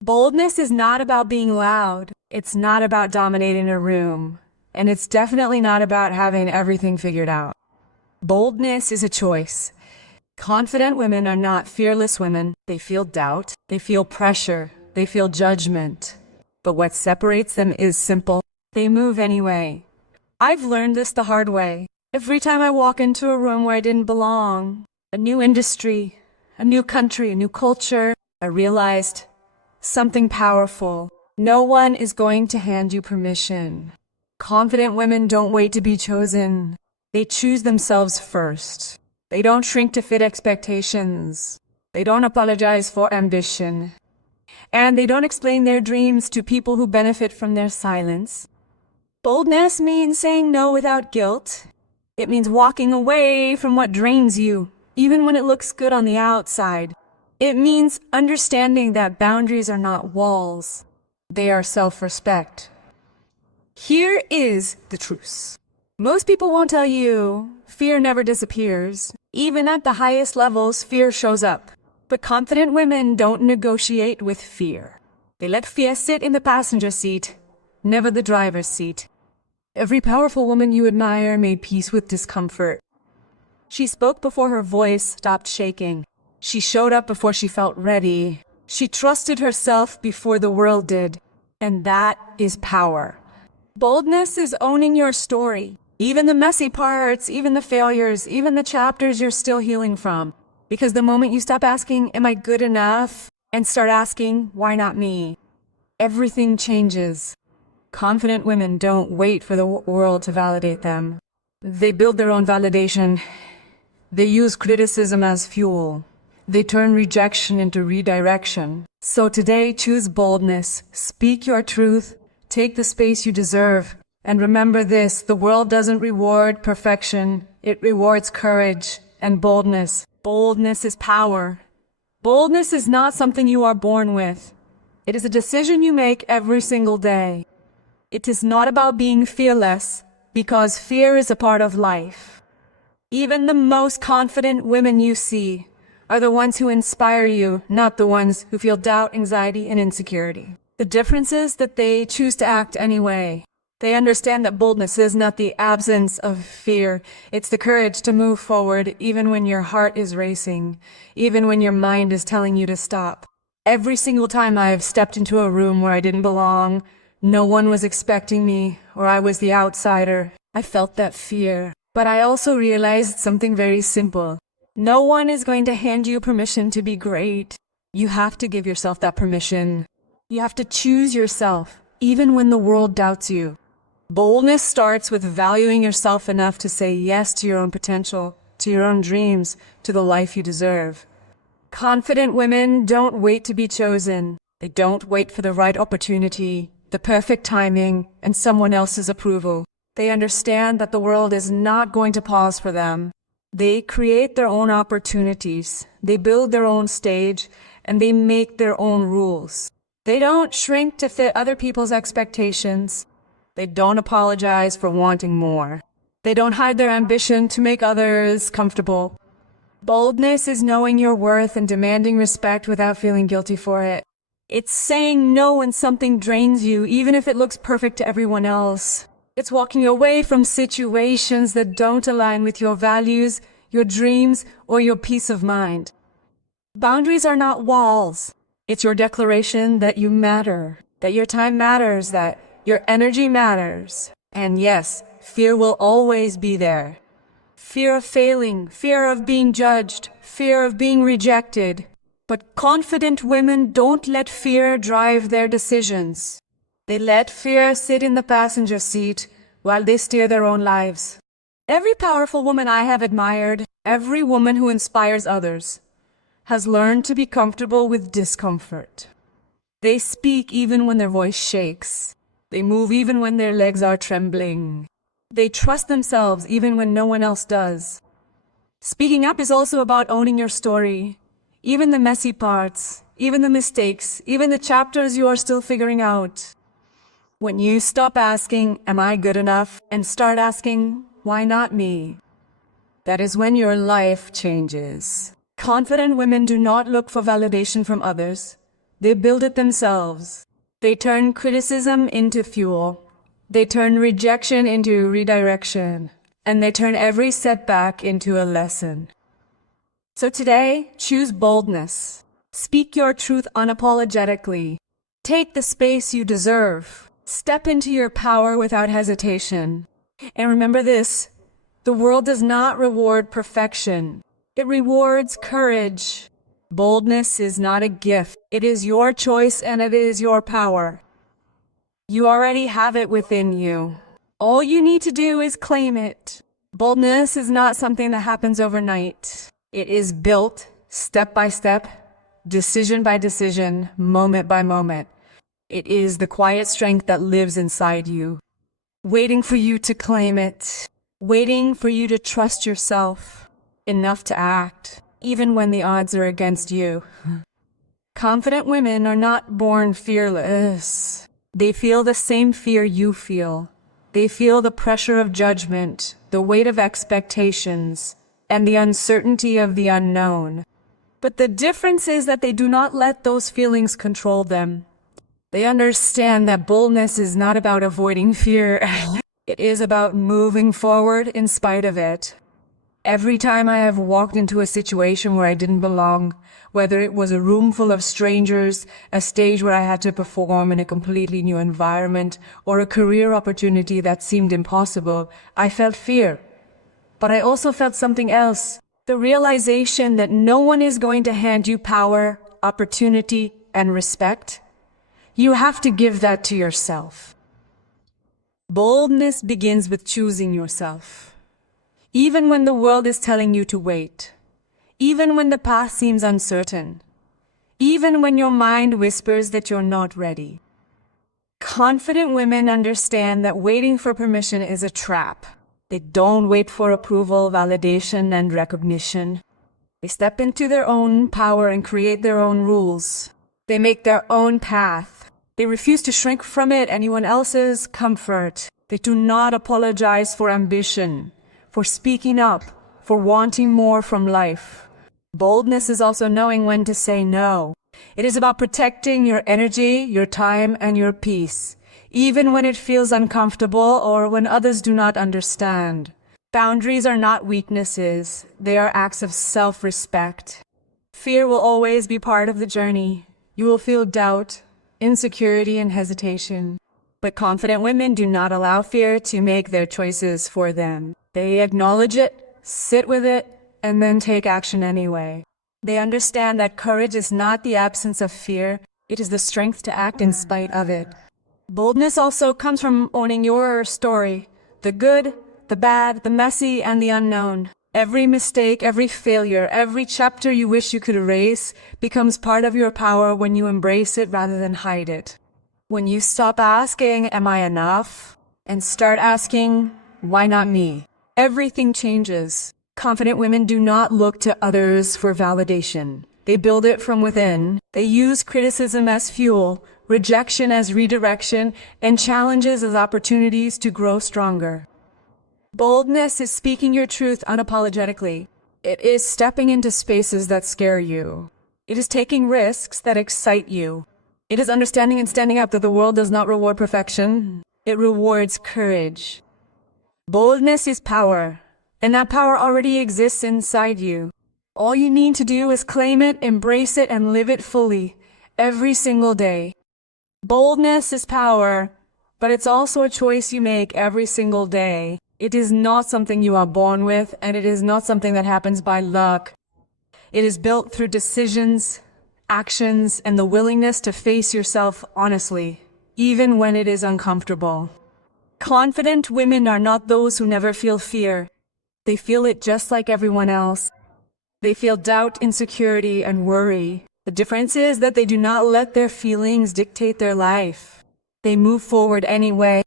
Boldness is not about being loud. It's not about dominating a room. And it's definitely not about having everything figured out. Boldness is a choice. Confident women are not fearless women. They feel doubt. They feel pressure. They feel judgment. But what separates them is simple. They move anyway. I've learned this the hard way. Every time I walk into a room where I didn't belong, a new industry, a new country, a new culture, I realized something powerful. No one is going to hand you permission. Confident women don't wait to be chosen. They choose themselves first. They don't shrink to fit expectations. They don't apologize for ambition. And they don't explain their dreams to people who benefit from their silence. Boldness means saying no without guilt. It means walking away from what drains you, even when it looks good on the outside. It means understanding that boundaries are not walls. They are self-respect. Here is the truth. Most people won't tell you fear never disappears. Even at the highest levels, fear shows up. But confident women don't negotiate with fear. They let fear sit in the passenger seat, never the driver's seat. Every powerful woman you admire made peace with discomfort. She spoke before her voice stopped shaking. She showed up before she felt ready. She trusted herself before the world did. And that is power. Boldness is owning your story. Even the messy parts, even the failures, even the chapters you're still healing from. Because the moment you stop asking, am I good enough? And start asking, why not me? Everything changes. Confident women don't wait for the world to validate them. They build their own validation. They use criticism as fuel. They turn rejection into redirection. So today, choose boldness. Speak your truth. Take the space you deserve. And remember this, the world doesn't reward perfection. It rewards courage and boldness. Boldness is power. Boldness is not something you are born with. It is a decision you make every single day. It is not about being fearless, because fear is a part of life. Even the most confident women you see are the ones who inspire you, not the ones who feel doubt, anxiety, and insecurity. The difference is that they choose to act anyway. They understand that boldness is not the absence of fear. It's the courage to move forward even when your heart is racing, even when your mind is telling you to stop. Every single time I've stepped into a room where I didn't belong, no one was expecting me, or I was the outsider, I felt that fear. But I also realized something very simple. No one is going to hand you permission to be great. You have to give yourself that permission. You have to choose yourself, even when the world doubts you. Boldness starts with valuing yourself enough to say yes to your own potential, to your own dreams, to the life you deserve. Confident women don't wait to be chosen. They don't wait for the right opportunity, the perfect timing, and someone else's approval. They understand that the world is not going to pause for them. They create their own opportunities. They build their own stage, and they make their own rules. They don't shrink to fit other people's expectations. They don't apologize for wanting more. They don't hide their ambition to make others comfortable. Boldness is knowing your worth and demanding respect without feeling guilty for it. It's saying no when something drains you, even if it looks perfect to everyone else. It's walking away from situations that don't align with your values, your dreams, or your peace of mind. Boundaries are not walls. It's your declaration that you matter, that your time matters, that your energy matters. And yes, fear will always be there. Fear of failing, fear of being judged, fear of being rejected. But confident women don't let fear drive their decisions. They let fear sit in the passenger seat while they steer their own lives. Every powerful woman I have admired, every woman who inspires others, has learned to be comfortable with discomfort. They speak even when their voice shakes. They move even when their legs are trembling. They trust themselves even when no one else does. Speaking up is also about owning your story. Even the messy parts, even the mistakes, even the chapters you are still figuring out. When you stop asking, am I good enough? And start asking, why not me? That is when your life changes. Confident women do not look for validation from others. They build it themselves. They turn criticism into fuel. They turn rejection into redirection. And they turn every setback into a lesson. So today, choose boldness. Speak your truth unapologetically. Take the space you deserve. Step into your power without hesitation. And remember this, the world does not reward perfection. It rewards courage. Boldness is not a gift. It is your choice and it is your power. You already have it within you. All you need to do is claim it. Boldness is not something that happens overnight. It is built step by step, decision by decision, moment by moment. It is the quiet strength that lives inside you, waiting for you to claim it, waiting for you to trust yourself enough to act, even when the odds are against you. Confident women are not born fearless. They feel the same fear you feel. They feel the pressure of judgment, the weight of expectations, and the uncertainty of the unknown. But the difference is that they do not let those feelings control them. They understand that boldness is not about avoiding fear. It is about moving forward in spite of it. Every time I have walked into a situation where I didn't belong, whether it was a room full of strangers, a stage where I had to perform in a completely new environment, or a career opportunity that seemed impossible, I felt fear. But I also felt something else, the realization that no one is going to hand you power, opportunity, and respect. You have to give that to yourself. Boldness begins with choosing yourself. Even when the world is telling you to wait, even when the path seems uncertain, even when your mind whispers that you're not ready. Confident women understand that waiting for permission is a trap. They don't wait for approval, validation, and recognition. They step into their own power and create their own rules. They make their own path. They refuse to shrink from anyone else's comfort. They do not apologize for ambition, for speaking up, for wanting more from life. Boldness is also knowing when to say no. It is about protecting your energy, your time, and your peace, even when it feels uncomfortable or when others do not understand. Boundaries are not weaknesses. They are acts of self-respect. Fear will always be part of the journey. You will feel doubt, insecurity, and hesitation. But confident women do not allow fear to make their choices for them. They acknowledge it, sit with it, and then take action anyway. They understand that courage is not the absence of fear, it is the strength to act in spite of it. Boldness also comes from owning your story, the good, the bad, the messy, and the unknown. Every mistake, every failure, every chapter you wish you could erase becomes part of your power when you embrace it rather than hide it. When you stop asking, "Am I enough?" and start asking, "Why not me?" everything changes. Confident women do not look to others for validation. They build it from within. They use criticism as fuel, rejection as redirection, and challenges as opportunities to grow stronger. Boldness is speaking your truth unapologetically. It is stepping into spaces that scare you. It is taking risks that excite you. It is understanding and standing up that the world does not reward perfection. It rewards courage. Boldness is power, and that power already exists inside you. All you need to do is claim it, embrace it, and live it fully, every single day. Boldness is power, but it's also a choice you make every single day. It is not something you are born with, and it is not something that happens by luck. It is built through decisions, actions, and the willingness to face yourself honestly, even when it is uncomfortable. Confident women are not those who never feel fear. They feel it just like everyone else. They feel doubt, insecurity, and worry. The difference is that they do not let their feelings dictate their life. They move forward anyway.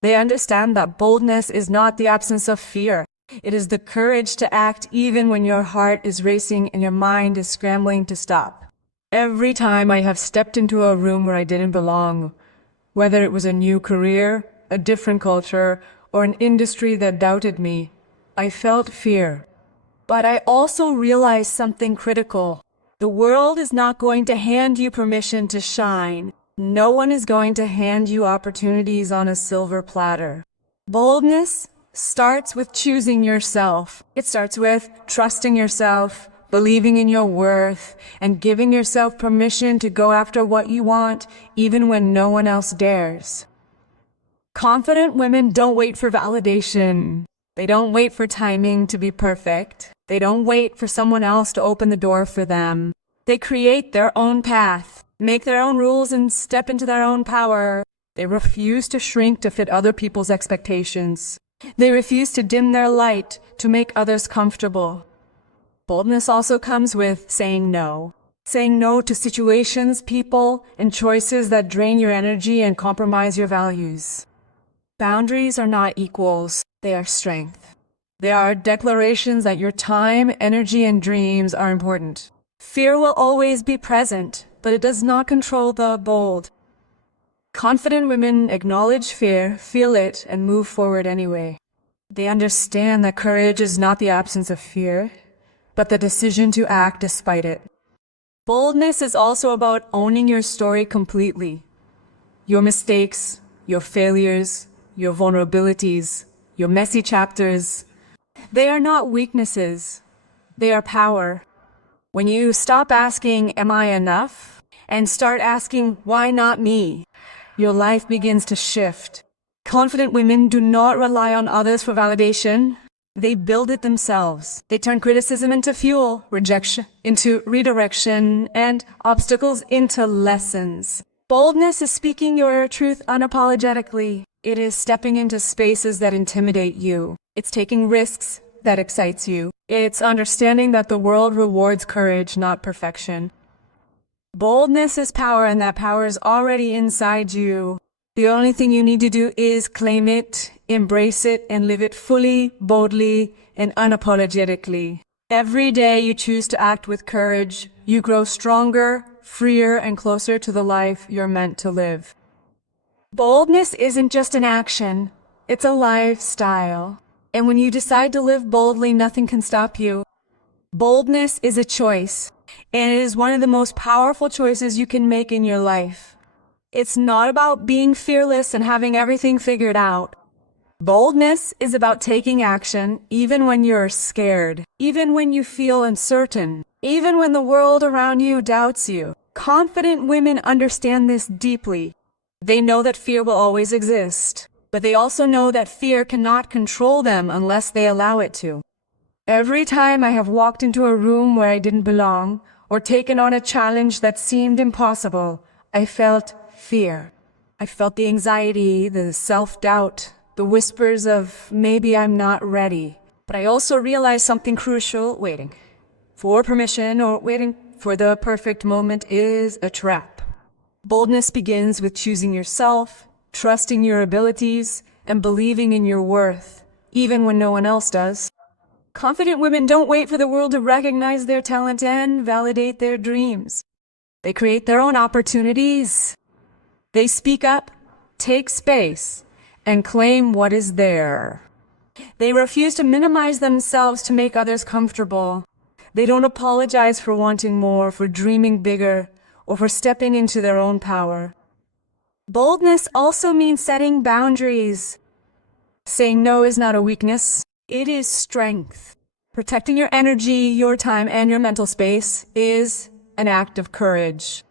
They understand that boldness is not the absence of fear. It is the courage to act even when your heart is racing and your mind is scrambling to stop. Every time I have stepped into a room where I didn't belong, whether it was a new career, a different culture, or an industry that doubted me, I felt fear. But I also realized something critical. The world is not going to hand you permission to shine. No one is going to hand you opportunities on a silver platter. Boldness starts with choosing yourself. It starts with trusting yourself, believing in your worth, and giving yourself permission to go after what you want, even when no one else dares. Confident women don't wait for validation. They don't wait for timing to be perfect. They don't wait for someone else to open the door for them. They create their own path, make their own rules, and step into their own power. They refuse to shrink to fit other people's expectations. They refuse to dim their light to make others comfortable. Boldness also comes with saying no. Saying no to situations, people, and choices that drain your energy and compromise your values. Boundaries are not equals, they are strength. They are declarations that your time, energy, and dreams are important. Fear will always be present, but it does not control the bold. Confident women acknowledge fear, feel it, and move forward anyway. They understand that courage is not the absence of fear, but the decision to act despite it. Boldness is also about owning your story completely. Your mistakes, your failures, your vulnerabilities, your messy chapters. They are not weaknesses. They are power. When you stop asking, "Am I enough?" and start asking, "Why not me?" your life begins to shift. Confident women do not rely on others for validation. They build it themselves. They turn criticism into fuel, rejection into redirection, and obstacles into lessons. Boldness is speaking your truth unapologetically. It is stepping into spaces that intimidate you. It's taking risks that excites you. It's understanding that the world rewards courage, not perfection. Boldness is power, and that power is already inside you. The only thing you need to do is claim it, embrace it, and live it fully, boldly, and unapologetically. Every day you choose to act with courage, you grow stronger, freer, and closer to the life you're meant to live. Boldness isn't just an action, it's a lifestyle. And when you decide to live boldly, nothing can stop you. Boldness is a choice, and it is one of the most powerful choices you can make in your life. It's not about being fearless and having everything figured out. Boldness is about taking action even when you're scared, even when you feel uncertain, even when the world around you doubts you. Confident women understand this deeply. They know that fear will always exist, but they also know that fear cannot control them unless they allow it to. Every time I have walked into a room where I didn't belong, or taken on a challenge that seemed impossible, I felt fear. I felt the anxiety, the self-doubt, the whispers of maybe I'm not ready. But I also realized something crucial: waiting for permission or waiting for the perfect moment is a trap. Boldness begins with choosing yourself, trusting your abilities, and believing in your worth, even when no one else does. Confident women don't wait for the world to recognize their talent and validate their dreams. They create their own opportunities. They speak up, take space, and claim what is there. They refuse to minimize themselves to make others comfortable. They don't apologize for wanting more, for dreaming bigger, or for stepping into their own power. Boldness also means setting boundaries. Saying no is not a weakness, it is strength. Protecting your energy, your time, and your mental space is an act of courage.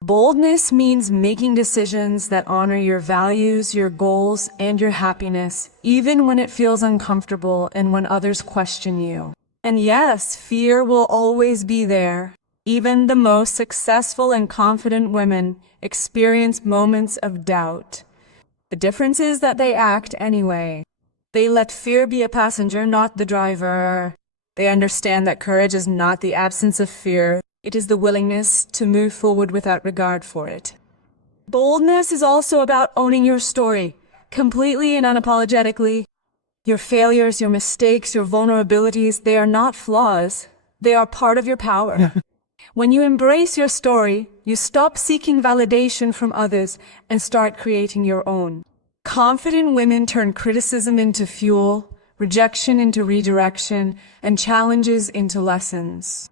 Boldness means making decisions that honor your values, your goals, and your happiness, even when it feels uncomfortable and when others question you. And yes, fear will always be there. Even the most successful and confident women experience moments of doubt. The difference is that they act anyway. They let fear be a passenger, not the driver. They understand that courage is not the absence of fear. It is the willingness to move forward without regard for it. Boldness is also about owning your story, completely and unapologetically. Your failures, your mistakes, your vulnerabilities, they are not flaws. They are part of your power. When you embrace your story, you stop seeking validation from others and start creating your own. Confident women turn criticism into fuel, rejection into redirection, and challenges into lessons.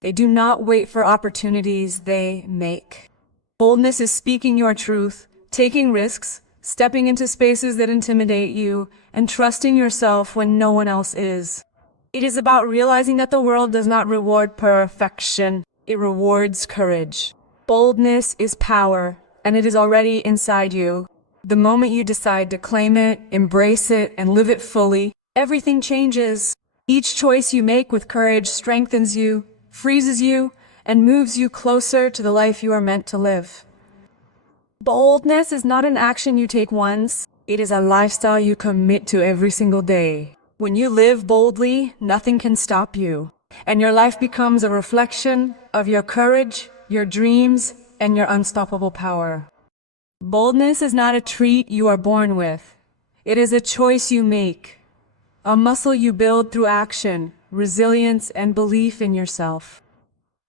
They do not wait for opportunities, they make. Boldness is speaking your truth, taking risks, stepping into spaces that intimidate you, and trusting yourself when no one else is. It is about realizing that the world does not reward perfection, it rewards courage. Boldness is power, and it is already inside you. The moment you decide to claim it, embrace it, and live it fully, everything changes. Each choice you make with courage strengthens you, freezes you, and moves you closer to the life you are meant to live. Boldness is not an action you take once, it is a lifestyle you commit to every single day. When you live boldly, nothing can stop you, and your life becomes a reflection of your courage, your dreams, and your unstoppable power. Boldness is not a trait you are born with. It is a choice you make, a muscle you build through action, resilience, and belief in yourself.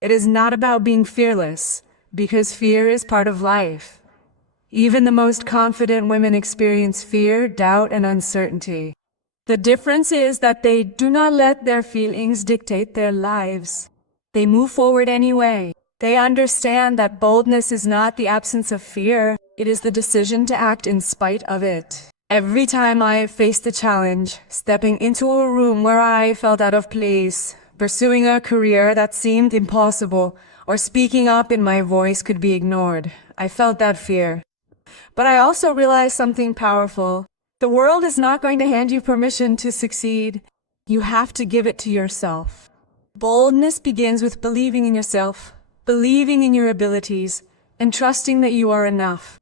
It is not about being fearless, because fear is part of life. Even the most confident women experience fear, doubt, and uncertainty. The difference is that they do not let their feelings dictate their lives. They move forward anyway. They understand that boldness is not the absence of fear, it is the decision to act in spite of it. Every time I faced a challenge, stepping into a room where I felt out of place, pursuing a career that seemed impossible, or speaking up in my voice could be ignored, I felt that fear. But I also realized something powerful. The world is not going to hand you permission to succeed. You have to give it to yourself. Boldness begins with believing in yourself, believing in your abilities, and trusting that you are enough.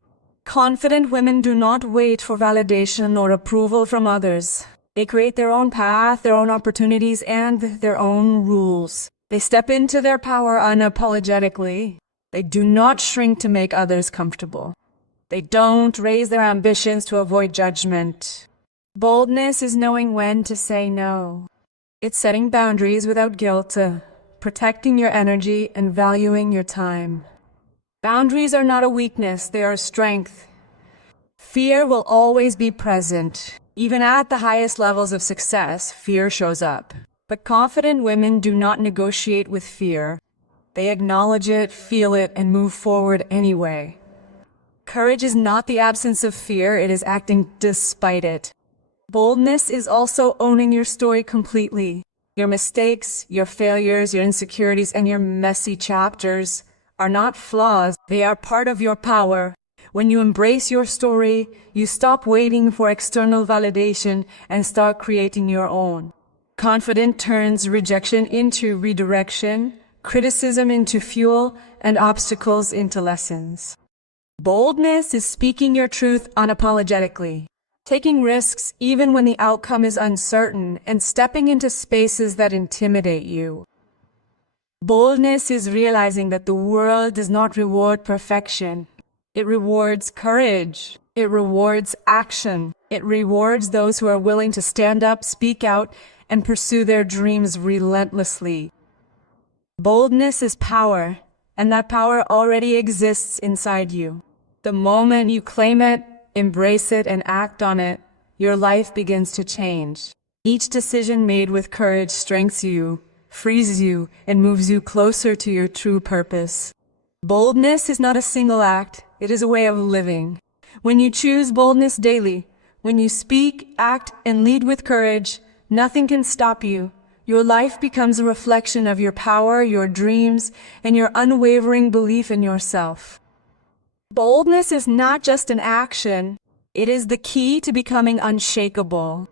Confident women do not wait for validation or approval from others. They create their own path, their own opportunities, and their own rules. They step into their power unapologetically. They do not shrink to make others comfortable. They don't raise their ambitions to avoid judgment. Boldness is knowing when to say no. It's setting boundaries without guilt, protecting your energy and valuing your time. Boundaries are not a weakness, they are a strength. Fear will always be present. Even at the highest levels of success, fear shows up. But confident women do not negotiate with fear. They acknowledge it, feel it, and move forward anyway. Courage is not the absence of fear, it is acting despite it. Boldness is also owning your story completely. Your mistakes, your failures, your insecurities, and your messy chapters are not flaws, they are part of your power. When you embrace your story, you stop waiting for external validation and start creating your own. Confidence turns rejection into redirection, criticism into fuel, and obstacles into lessons. Boldness is speaking your truth unapologetically, taking risks even when the outcome is uncertain, and stepping into spaces that intimidate you. Boldness is realizing that the world does not reward perfection. It rewards courage. It rewards action. It rewards those who are willing to stand up, speak out, and pursue their dreams relentlessly. Boldness is power, and that power already exists inside you. The moment you claim it, embrace it, and act on it, your life begins to change. Each decision made with courage strengthens you, frees you, and moves you closer to your true purpose. Boldness is not a single act, it is a way of living. When you choose boldness daily, when you speak, act, and lead with courage, nothing can stop you. Your life becomes a reflection of your power, your dreams, and your unwavering belief in yourself. Boldness is not just an action, it is the key to becoming unshakable.